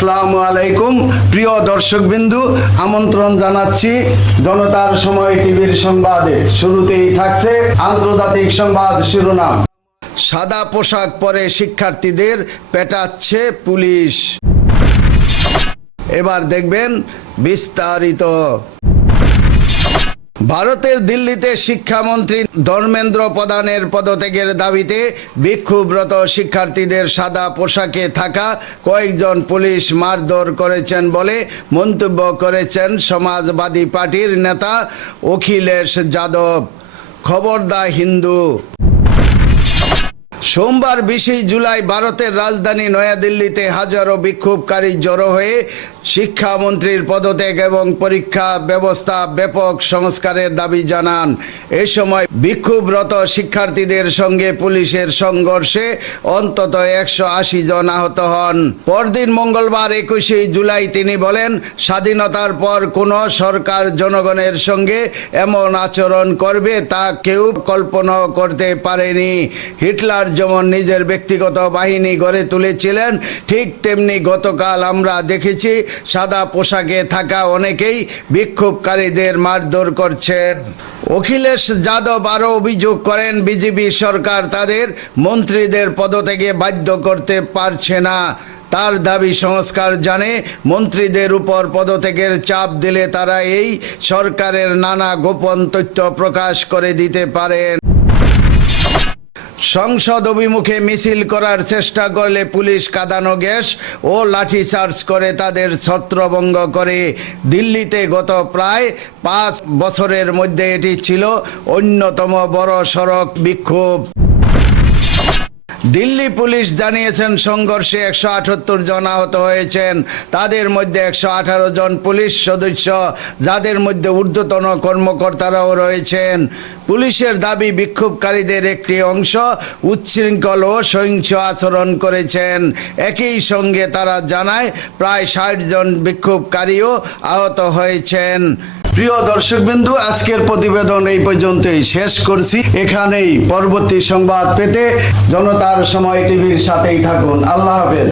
আসসালামু আলাইকুম প্রিয় দর্শকবিন্দু, আমন্ত্রণ জানাচ্ছি জনতার সময় টিভির সংবাদে। শুরুতেই থাকছে আন্তর্জাতিক সংবাদ শিরোনাম। সাদা পোশাক পরে শিক্ষার্থীদের পেটাচ্ছে পুলিশ। এবার দেখবেন বিস্তারিত। ভারতের দিল্লিতে শিক্ষামন্ত্রী ধর্মেন্দ্র প্রধানের পদত্যাগের দাবিতে বিক্ষোভরত শিক্ষার্থীদের সাদা পোশাকে থাকা কয়েকজন পুলিশ মারধর করেছেন বলে মন্তব্য করেছেন সমাজবাদী পার্টির নেতা অখিলেশ যাদব। খবর দ্য হিন্দু। সোমবার 20 জুলাই ভারতের রাজধানী নয়াদিল্লিতে হাজারো বিক্ষোভকারী জড়ো হয়ে শিক্ষামন্ত্রীর পদত্যাগ এবং পরীক্ষা ব্যবস্থা ব্যাপক সংস্কারের দাবি জানান। এ সময় বিক্ষোভরত শিক্ষার্থীদের সঙ্গে পুলিশের সংঘর্ষে অন্তত 180 জন আহত হন। পরদিন মঙ্গলবার 21 জুলাই তিনি বলেন, স্বাধীনতার পর কোনো সরকার জনগণের সঙ্গে এমন আচরণ করবে তা কেউ কল্পনাও করতে পারেনি। হিটলার যেমন নিজের ব্যক্তিগত বাহিনী গড়ে তুলেছিলেন, ঠিক তেমনি গতকাল আমরা দেখেছি সাদা পোশাকে থাকা অনেকেই বিক্ষোভকারীদের মারধর করছেন। অখিলেশ যাদব আরও অভিযোগ করেন, বিজেপি সরকার তাদের মন্ত্রীদের পদত্যাগে বাধ্য করতে পারছে না। তার দাবি, সংস্কার জানে মন্ত্রীদের উপর পদত্যাগের চাপ দিলে তারা এই সরকারের নানা গোপন তথ্য প্রকাশ করে দিতে পারেন। সংসদ অভিমুখে মিছিল করার চেষ্টা করলে পুলিশ কাঁদানো গ্যাস ও লাঠিচার্জ করে তাদের ছত্রভঙ্গ করে। দিল্লিতে গত প্রায় 5 বছরের মধ্যে এটি ছিল অন্যতম বড় সড়ক বিক্ষোভ। দিল্লি পুলিশ জানিয়েছেন, সংঘর্ষে 178 জন আহত হয়েছেন। তাদের মধ্যে 118 জন পুলিশ সদস্য, যাদের মধ্যে ঊর্ধ্বতন কর্মকর্তারাও রয়েছেন। পুলিশের দাবি, বিক্ষোভকারীদের একটি অংশ উচ্ছৃঙ্খল ও সহিংস আচরণ করেছেন। একই সঙ্গে তারা জানায় প্রায় 60 জন বিক্ষোভকারীও আহত হয়েছেন। প্রিয় দর্শকবিন্দু, আজকের প্রতিবেদন এই পর্যন্তই শেষ করছি। এখানেই পরবর্তী সংবাদ পেতে জনতার সময় টিভির সাথেই থাকুন। আল্লাহ হাফেজ।